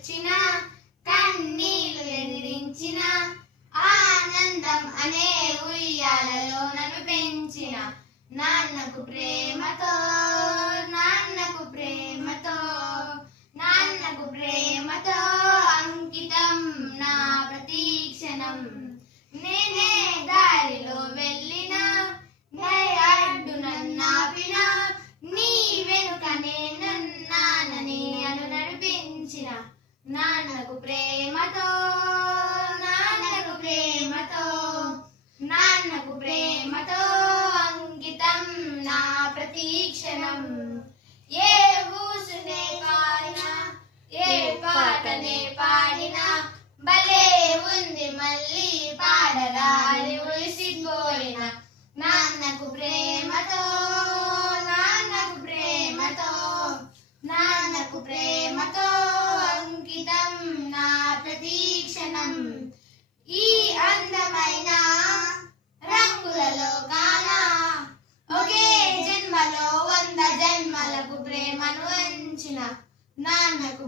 వచ్చిన కన్నీళ్లు ఎదిరించిన ఆనందం అనే ఉయ్యాలలో నన్ను పెంచిన నాన్నకు ప్రేమతో నాన్నకు ప్రేమతో నాన్నకు ప్రేమతో అంకితం నా ప్రతీక్షణం. నేనే దారిలో వెళ్ళిన నే అడ్డు నన్నాపిన నీ వెనుక నేనున్నానని అను నడిపించిన నాన్నకు ప్రేమతో నాన్నకు ప్రేమతో నాన్నకు ప్రేమతో అంకితం నా ప్రతీక్షణం. ఏ ఊసునే పాడినా ఏ పాటనే పాడినా భలే ఉంది మళ్ళీ పాడగాలి ఉలిసిపోయిన నాన్నకు ప్రేమతో నాన్నకు ప్రేమతో నాన్నకు ప్రేమతో అంకితం నా ప్రతీక్షణం. ఈ అందమైన రంగుల లోకాన ఒకే జన్మలో 100 జన్మలకు ప్రేమను వంచిన నాన్నకు